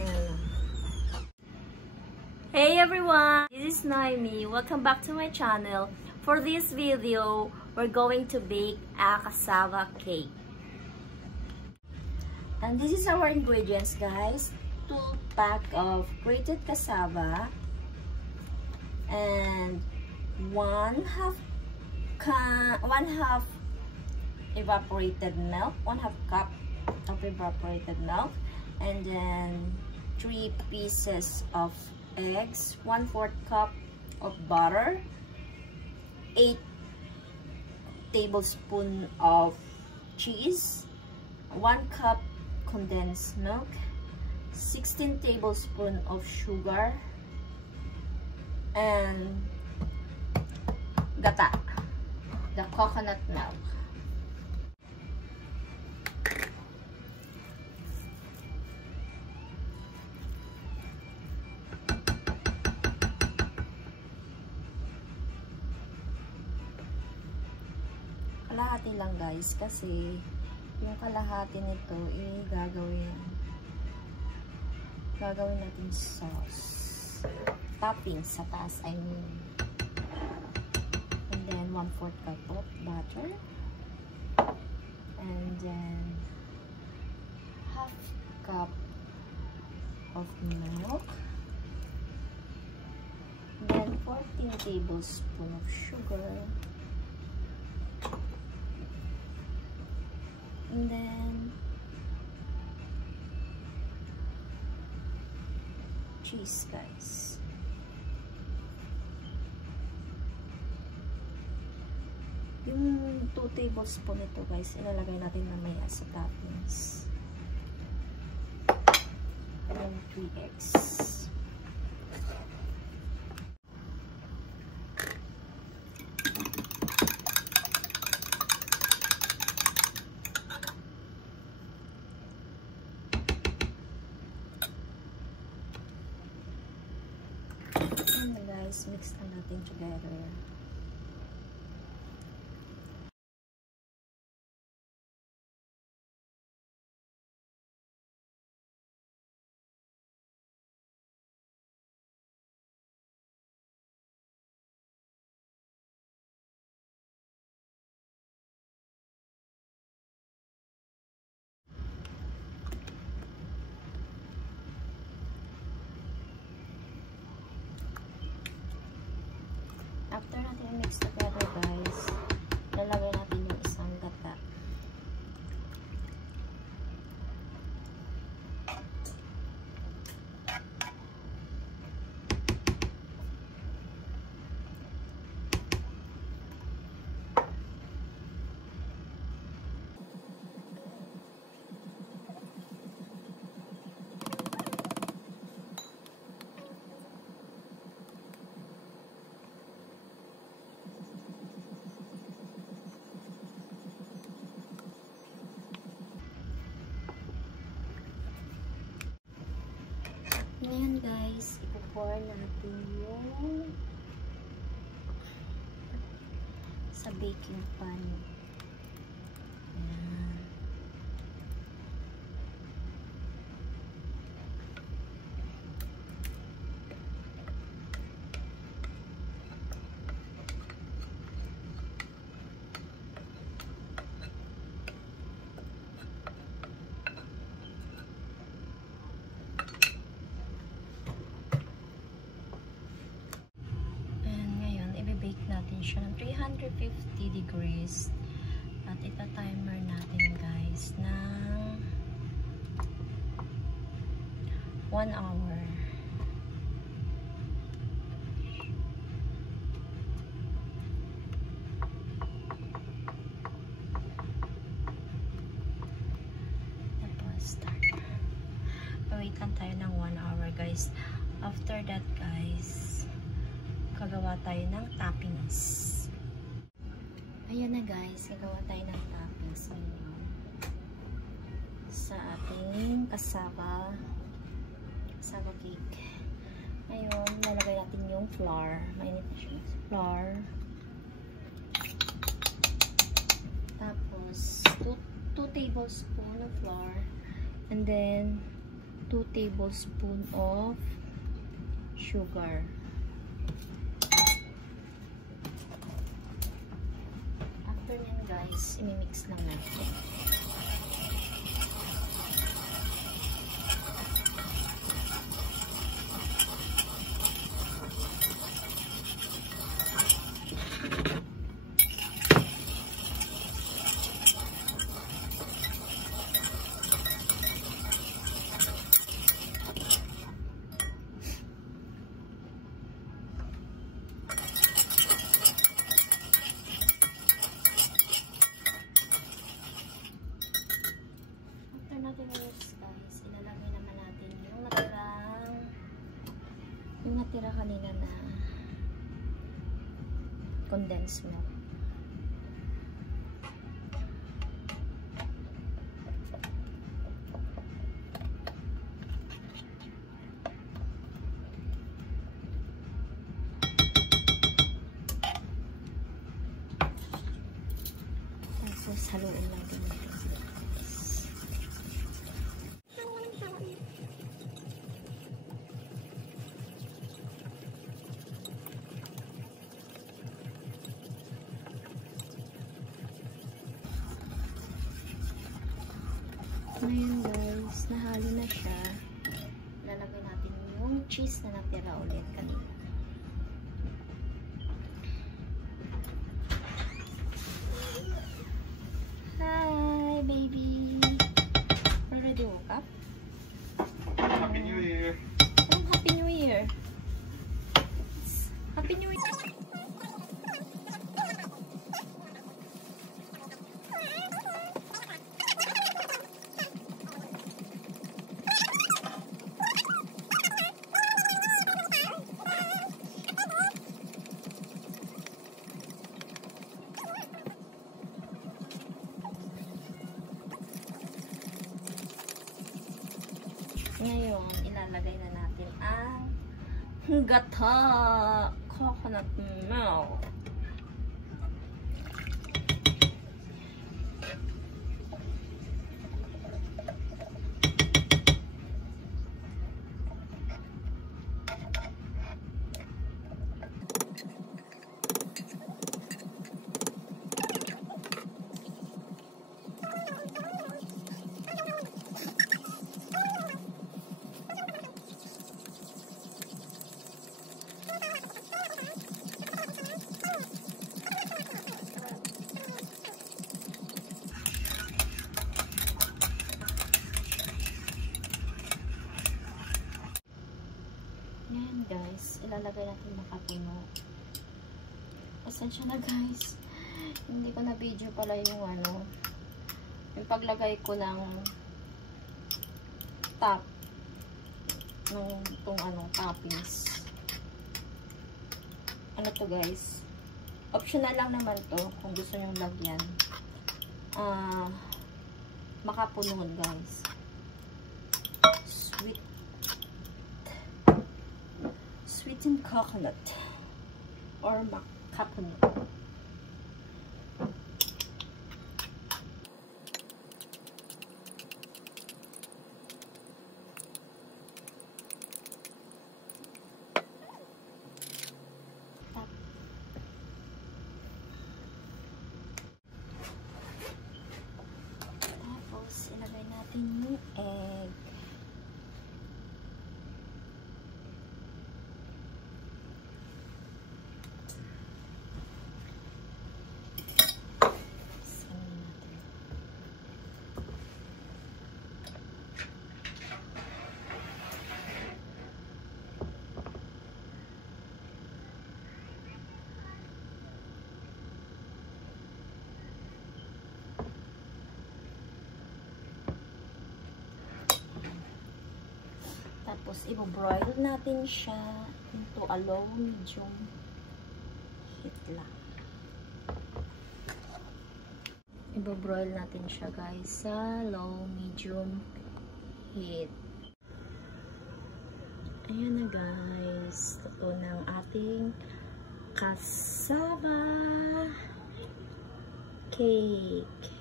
Hey everyone, this is Noemi. Welcome back to my channel. For this video, we're going to bake a cassava cake. And this is our ingredients, guys. 2 pack of grated cassava and 1/2 evaporated milk, 1/2 cup of evaporated milk, and then 3 pieces of eggs, 1/4 cup of butter, 8 tablespoons of cheese, 1 cup condensed milk, 16 tablespoons of sugar, and gata, the coconut milk. Kalahati lang, guys, kasi yung kalahati nito gagawin natin sauce, topping sa taas, I mean. And then 1/4 cup of butter, and then 1/2 cup of milk, and then 14 tablespoons of sugar, and then cheese, guys. Yung 2 tablespoons ito, guys, ilalagay natin mamaya sa toppings. And then 3 eggs. And guys, mix na natin together. After natin mix together, guys, lalagay natin yung isang gata. Ngayon, guys, ipo-pour natin yung sa baking pan. Ayan. Natin siya ng 350 degrees at ita-timer natin, guys, ng 1 hour. Tapos start. Wait lang tayo ng 1 hour, guys. After that, guys, gagawa tayo ng toppings. Ayan na, guys, gagawa tayo ng toppings ngayon sa ating cassava cake. Ngayon, lalagay natin yung flour. Mainit na siya. Flour. Tapos 2 tablespoons of flour, and then 2 tablespoons of sugar. After nyan guys, imimix lang natin. Ilalagay naman natin yung natira kanina na condensed milk. Tapos haluin natin ito. Ngayon guys, nahalo na siya. Lalagay natin yung cheese na natira ulit kanina. Hi baby! Already woke up? Happy New Year! Oh, Happy New Year! Happy New Year! Ngayon, ilalagay na natin ang gata coconut milk. Yan guys, ilalagay natin makapuno. Pasensya na guys, hindi ko na video pala yung yung paglagay ko ng top ng toppings. Ano to guys, optional lang naman to kung gusto nyo lagyan. Makapuno guys. Sweetened coconut or makapuno. Tapos ilagay natin yung egg. Tapos, i-broil natin siya into a low medium heat lang. I-broil natin siya guys sa low medium heat. Ayan na guys. Ito na ang ating cassava cake.